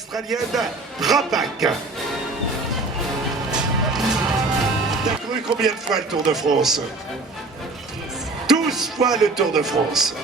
l'Australienne Rapak. T'as cru combien de fois le Tour de France? 12 fois le Tour de France.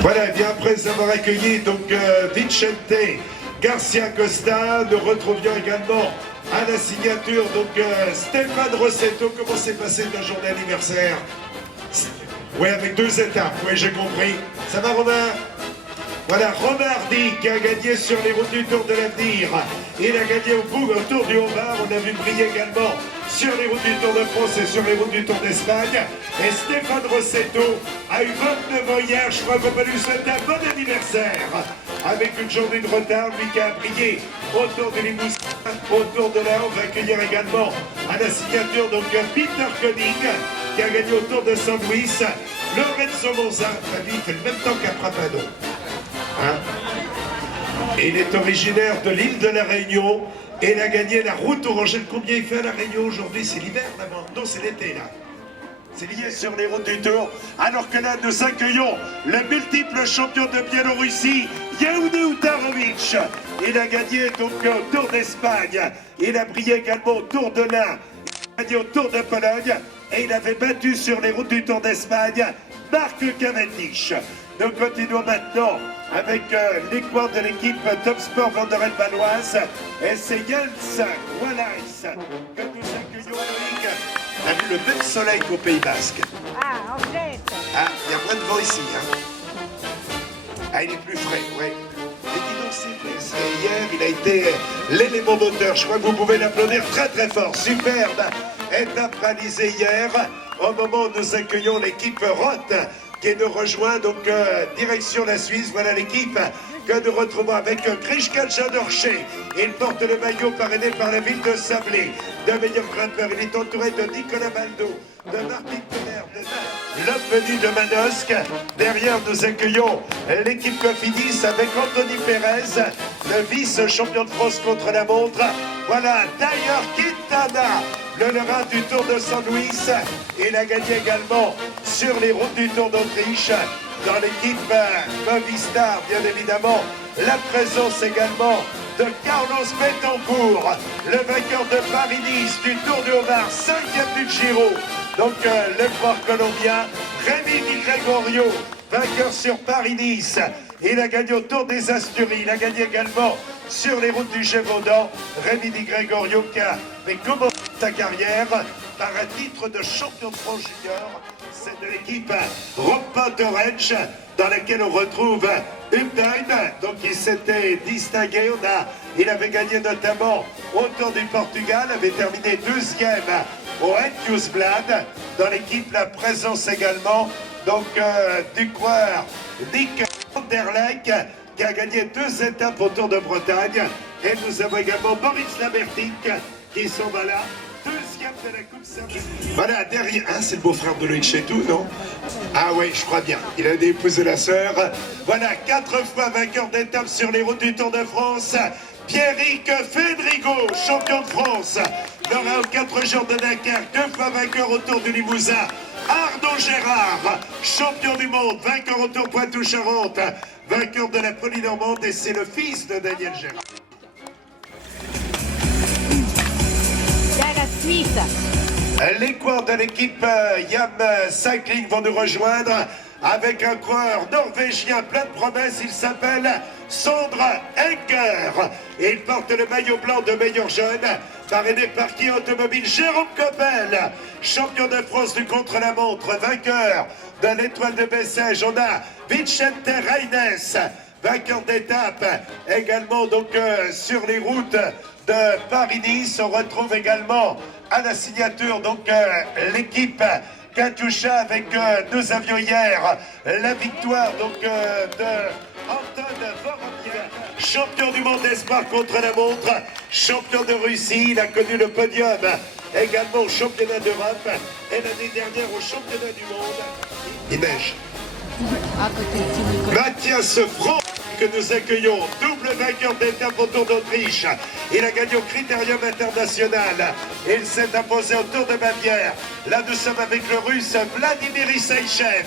Voilà, et bien après avoir accueilli donc Vicente Garcia Costa, nous retrouvions également à la signature donc Stéphane Rossetto. Comment s'est passé ta journée anniversaire? Oui, avec 2 étapes, oui j'ai compris. Ça va Romain? Voilà, Romain Hardy qui a gagné sur les routes du Tour de l'Avenir. Il a gagné au Tour du Haut-Var. On a vu briller également sur les routes du Tour de France et sur les routes du Tour d'Espagne. Et Stéphane Rossetto a eu 29 ans hier. Je crois qu'on peut lui souhaiter un bon anniversaire. Avec une journée de retard, lui qui a brillé au Tour de Limousin, au Tour de la On va accueillir également à la signature donc Peter Koenig qui a gagné au Tour de Saint-Louis. Lorenzo Monza, lui, il fait le même temps qu'Aprapado. Hein? Il est originaire de l'île de la Réunion et il a gagné la route orangelle. Combien il fait à la Réunion aujourd'hui? C'est l'hiver là-bas? Non, c'est l'été là. C'est lié sur les routes du Tour. Alors que là, nous accueillons le multiple champion de Biélorussie, Yehuda Utarovic. Il a gagné donc au Tour d'Espagne. Il a brillé également au Tour de l'Ain. Il a gagné au Tour de Pologne. Et il avait battu sur les routes du Tour d'Espagne Marc Cavendish. Nous continuons maintenant avec l'équipement de l'équipe Top Sport Vanderel-Valoise. Et c'est Jens Wallace que nous accueillons. On a vu le même soleil qu'au Pays Basque. Ah, en fait. Ah, il y a plein de vent ici. Hein. Ah, il est plus frais, oui. Et dis donc, c'est vrai, hier, il a été l'élément moteur. Je crois que vous pouvez l'applaudir très très fort. Superbe étape réalisée hier. Au moment où nous accueillons l'équipe Roth qui nous rejoint, donc direction la Suisse. Voilà l'équipe que nous retrouvons avec Grishka Jadorché. Il porte le maillot parrainé par la ville de Sablé. De meilleur grimpeur, il est entouré de Nicolas Baldo, de Martin Keller, de l'homme venu de Manosque. Derrière, nous accueillons l'équipe Cofidis avec Anthony Pérez, le vice-champion de France contre la montre. Voilà, d'ailleurs, Quintana, le Lorrain du Tour de Saint-Louis. Il a gagné également sur les routes du Tour d'Autriche. Dans l'équipe Movistar, bien évidemment, la présence également de Carlos Betancourt, le vainqueur de Paris-Nice du Tour du Haut-Var, 5e du Giro. Donc le coureur colombien, Rémi Di Gregorio, vainqueur sur Paris-Nice. Il a gagné au Tour des Asturies. Il a gagné également sur les routes du Gévaudan. Rémi Di Gregorio qui a commencé sa carrière par un titre de champion de France junior. C'est de l'équipe Ropa Orange dans laquelle on retrouve Updine. Donc il s'était distingué. Il avait gagné notamment au Tour du Portugal, avait terminé 2e au Enkhuizenblad. Dans l'équipe, la présence également donc du coureur Nick Van der Leck qui a gagné 2 étapes au Tour de Bretagne. Et nous avons également Boris Labertic qui s'en va là. 2e de la Coupe Saint-Denis. Voilà, derrière. Hein, c'est le beau-frère de Loïc Chetou, non? Ah oui, je crois bien. Il a épousé la sœur. Voilà, 4 fois vainqueur d'étape sur les routes du Tour de France. Pierrick Fedrigo, champion de France. Lors aux 4 jours de Dakar, 2 fois vainqueur au Tour du Limousin. Arnaud Gérard, champion du monde, vainqueur au Tour Poitou-Charentes, vainqueur de la Polynormande, et c'est le fils de Daniel Gérard. Les coureurs de l'équipe Yam Cycling vont nous rejoindre avec un coureur norvégien plein de promesses. Il s'appelle Sondre Enker. Et il porte le maillot blanc de meilleur jeune, parrainé par qui automobile Jérôme Coppel, champion de France du contre-la-montre, vainqueur de l'étoile de Bessèges. On a Vicente Reines, vainqueur d'étape, également donc sur les routes de Paris-Nice. On retrouve également à la signature donc l'équipe Katusha avec nous avions hier la victoire donc de Anton Vorobiev, champion du monde d'espoir contre la montre, champion de Russie. Il a connu le podium également au championnat d'Europe et l'année dernière au championnat du monde. Il neige. Mathias Franck que nous accueillons, double vainqueur d'étape au Tour d'Autriche. Il a gagné au Critérium International. Il s'est imposé au Tour de Bavière. Là, nous sommes avec le Russe Vladimir Isaïchev.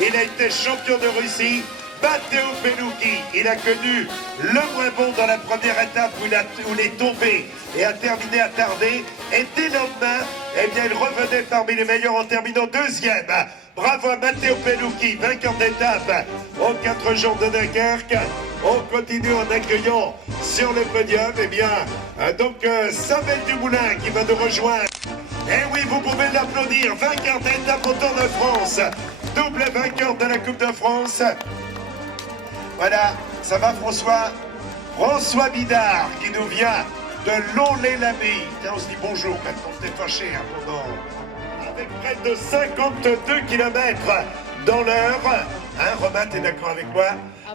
Il a été champion de Russie. Matteo Pelucchi, il a connu le moins bon dans la première étape où il est tombé et a terminé attardé. Et dès le lendemain, eh bien, il revenait parmi les meilleurs en terminant deuxième. Bravo à Matteo Pelucchi, vainqueur d'étape aux 4 jours de Dunkerque. On continue en accueillant sur le podium, eh bien, Samuel Dumoulin qui va nous rejoindre. Et oui, vous pouvez l'applaudir, vainqueur d'étape au Tour de France, double vainqueur de la Coupe de France. Voilà, ça va François? François Bidard qui nous vient de Lons-les-Labés. On se dit bonjour, maintenant on s'est fâché pendant... Avec près de 52 km dans l'heure. Hein, Romain, t'es d'accord avec moi?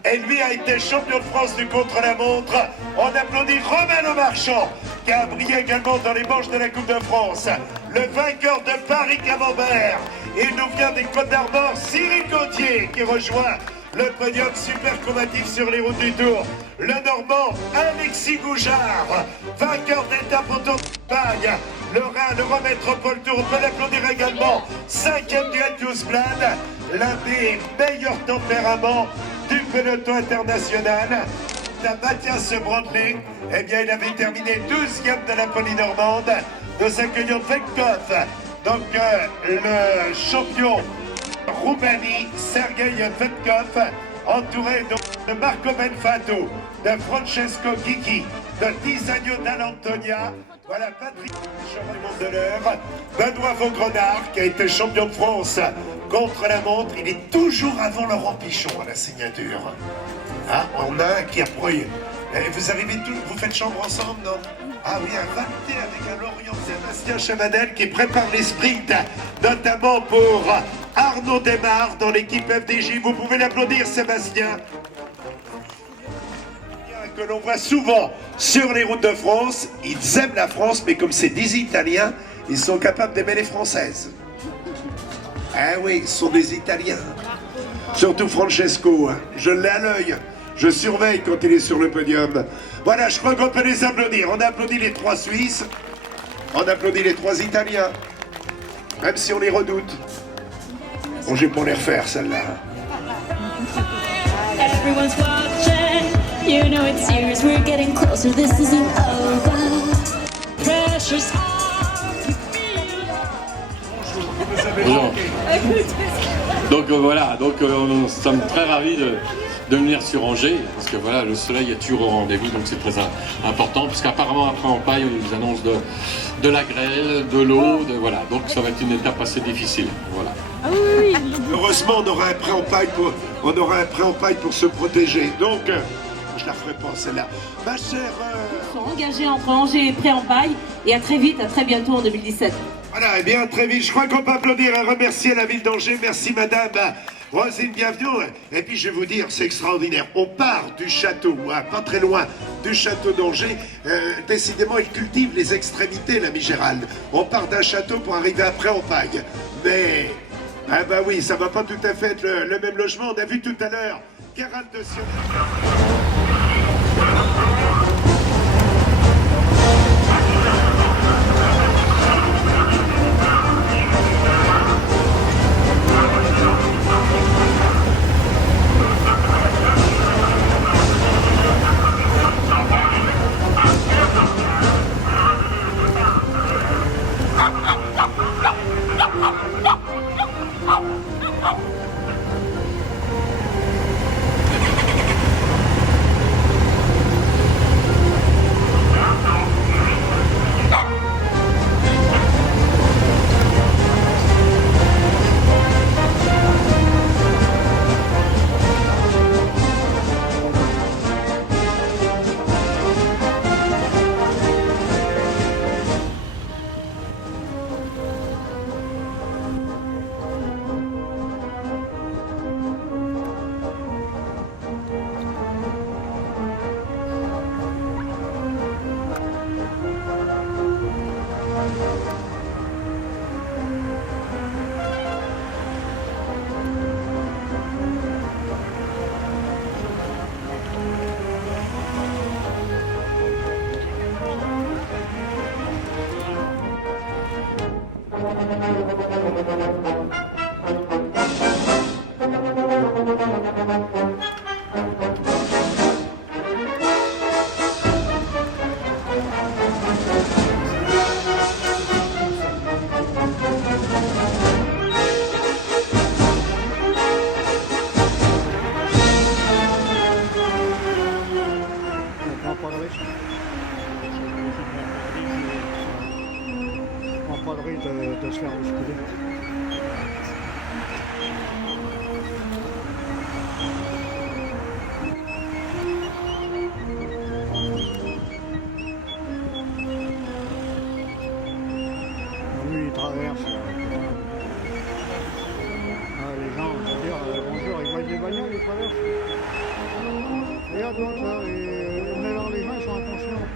Et lui a été champion de France du contre-la-montre. On applaudit Romain Le Marchand, qui a brillé également dans les manches de la Coupe de France. Le vainqueur de Paris-Camembert. Il nous vient des Côtes-d'Armor, Cyril Gauthier, qui rejoint le podium super combatif sur les routes du Tour. Le Normand Alexis Goujard, vainqueur d'étape au Tour d'Espagne. Le Rhin, le Rhin Métropole Tour, on peut l'applaudir également. 5e du Etios Blad, l'un des meilleurs tempéraments du peloton international. Mathias Brandley, eh bien il avait terminé 12e de la Polynormande. Nous accueillons Vetkov, donc le champion Roumanie, Sergei Vetkov, entouré de Marco Benfato, de Francesco Chicchi, de Tisanio Dall'Antonia. Voilà Patrick, champion du monde de l'heure. Benoît Vaugrenard, qui a été champion de France contre la montre. Il est toujours avant Laurent Pichon à la signature. Ah, on a un qui a pris. Vous arrivez tous, vous faites chambre ensemble, non? Ah oui, un Valté avec un Lorient Sébastien Chavanel qui prépare les sprints, notamment pour Arnaud Desmar dans l'équipe FDJ. Vous pouvez l'applaudir, Sébastien. Que l'on voit souvent sur les routes de France. Ils aiment la France, mais comme c'est des Italiens, ils sont capables d'aimer les Françaises. Ah oui, ils sont des Italiens. Surtout Francesco, hein. Je l'ai à l'œil. Je surveille quand il est sur le podium. Voilà, je crois qu'on peut les applaudir. On applaudit les 3 Suisses. On applaudit les 3 Italiens. Même si on les redoute. Bon, j'ai pour les refaire, celle-là. Everyone's watching, you know it's serious, we're getting closer, this isn't over. Pressure's Bonjour. Donc voilà, nous sommes très ravis de venir sur Angers, parce que voilà, le soleil est toujours au rendez-vous, donc c'est très important, parce qu'apparemment après en paille, on nous annonce de la grêle, de l'eau, voilà, donc ça va être une étape assez difficile, voilà. Ah oui. Heureusement, on aura un prêt en paille pour se protéger, donc je la ferai pas celle-là. Ma chère... Ils sont engagés entre Angers et Pré-en-Paille, et à très vite, à très bientôt en 2017. Voilà, et bien très vite, je crois qu'on peut applaudir et remercier la ville d'Angers. Merci madame Rosine, bienvenue. Et puis je vais vous dire, c'est extraordinaire. On part du château, hein, pas très loin du château d'Angers. Décidément, il cultive les extrémités, l'ami Gérald. On part d'un château pour arriver après en paille. Mais, ah bah oui, ça va pas tout à fait être le même logement. On a vu tout à l'heure Gérald de Sion. Pas de risque. On prend pas de risque de se faire bousculer. Lui, il traverse. Ah, les gens, on va dire bonjour, ils voient des bagnoles, ils traversent. Regarde l'autre là, et alors les gens ils sont inconscients.